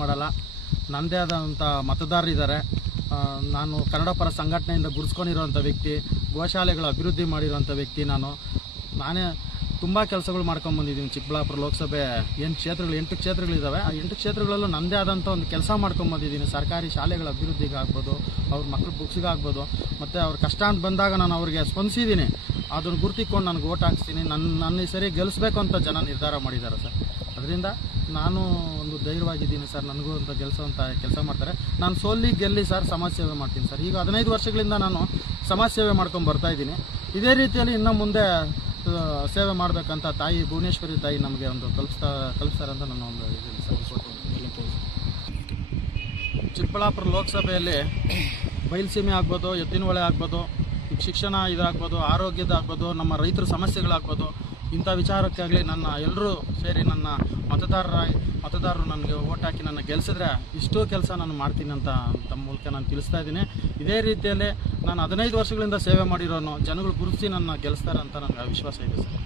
ಮಾಡಲ್ಲ. ನನ್ನದೇ ಆದಂಥ ಮತದಾರರಿದ್ದಾರೆ ನಾನು ಕನ್ನಡ ಪರ ಸಂಘಟನೆಯಿಂದ ಗುರುಸ್ಕೊಂಡಿರೋಂಥ ವ್ಯಕ್ತಿ, ಗೋಶಾಲೆಗಳ ಅಭಿವೃದ್ಧಿ ಮಾಡಿರೋಂಥ ವ್ಯಕ್ತಿ ನಾನು. ನಾನೇ ತುಂಬ ಕೆಲಸಗಳು ಮಾಡ್ಕೊಂಡು ಬಂದಿದ್ದೀನಿ ಚಿಕ್ಕಬಳ್ಳಾಪುರ ಲೋಕಸಭೆ. ಎಂಟು ಕ್ಷೇತ್ರಗಳು, ಎಂಟು ಕ್ಷೇತ್ರಗಳಿದ್ದಾವೆ ಆ ಎಂಟು ಕ್ಷೇತ್ರಗಳಲ್ಲೂ ನನ್ನದೇ ಆದಂಥ ಒಂದು ಕೆಲಸ ಮಾಡ್ಕೊಂಡು ಬಂದಿದ್ದೀನಿ. ಸರ್ಕಾರಿ ಶಾಲೆಗಳ ಅಭಿವೃದ್ಧಿಗೆ ಆಗ್ಬೋದು, ಅವ್ರ ಮಕ್ಳ ಬುಕ್ಸ್ಗಾಗ್ಬೋದು ಮತ್ತು ಅವ್ರ ಕಷ್ಟ ಅಂತ ಬಂದಾಗ ನಾನು ಅವ್ರಿಗೆ ಸ್ಪಂದಿಸಿದ್ದೀನಿ. ಅದನ್ನು ಗುರುತಿಕೊಂಡು ನನಗೆ ಓಟ್ ಹಾಕ್ಸ್ತೀನಿ. ನನ್ನ ನನ್ನ ಈ ಸರಿ ಗೆಲ್ಲಿಸ್ಬೇಕು ಅಂತ ಜನ ನಿರ್ಧಾರ ಮಾಡಿದ್ದಾರೆ ಸರ್. ಅದರಿಂದ ನಾನು ಒಂದು ಧೈರ್ಯವಾಗಿದ್ದೀನಿ ಸರ್, ನನಗೂ ಅಂತ ಕೆಲಸ ಅಂತ ಕೆಲಸ ಮಾಡ್ತಾರೆ. ನಾನು ಸೋಲಿ ಗೆಲ್ಲಿ ಸರ್, ಸಮಾಜ ಸೇವೆ ಮಾಡ್ತೀನಿ ಸರ್. ಈಗ ಹದಿನೈದು ವರ್ಷಗಳಿಂದ ನಾನು ಸಮಾಜ ಸೇವೆ ಮಾಡ್ಕೊಂಡು ಬರ್ತಾ ಇದ್ದೀನಿ. ಇದೇ ರೀತಿಯಲ್ಲಿ ಇನ್ನು ಮುಂದೆ ಸೇವೆ ಮಾಡಬೇಕಂತ ತಾಯಿ ಭುವನೇಶ್ವರಿ ತಾಯಿ ನಮಗೆ ಒಂದು ಕಲ್ಪಿಸ್ತಾ ಅಂತ ನನ್ನ ಒಂದು ಚಿಕ್ಕಬಳ್ಳಾಪುರ ಲೋಕಸಭೆಯಲ್ಲಿ ಬಯಲುಸೀಮೆ ಆಗ್ಬೋದು ಎತ್ತಿನ ಹೊಳೆ ಆಗ್ಬೋದು, ಶಿಕ್ಷಣ ಇದಾಗ್ಬೋದು ಆರೋಗ್ಯದಾಗ್ಬೋದು ನಮ್ಮ ರೈತರ ಸಮಸ್ಯೆಗಳಾಗ್ಬೋದು ಇಂಥ ವಿಚಾರಕ್ಕಾಗಲಿ ನನ್ನ ಎಲ್ಲರೂ ಸೇರಿ ನನ್ನ ಮತದಾರರ ಮತದಾರರು ನನಗೆ ಓಟ್ ಹಾಕಿ ನನ್ನ ಗೆಲ್ಲಿಸಿದ್ರೆ ಇಷ್ಟೋ ಕೆಲಸ ನಾನು ಮಾಡ್ತೀನಿ ಅಂತ ತಮ್ಮ ಮೂಲಕ ನಾನು ತಿಳಿಸ್ತಾ ಇದ್ದೀನಿ. ಇದೇ ರೀತಿಯಲ್ಲಿ ನಾನು ಹದಿನೈದು ವರ್ಷಗಳಿಂದ ಸೇವೆ ಮಾಡಿರೋನು, ಜನಗಳು ಗುರುತಿಸಿ ನನ್ನ ಗೆಲ್ಲಿಸ್ತಾರೆ ಅಂತ ನನಗೆ ವಿಶ್ವಾಸ ಇದೆ ಸರ್.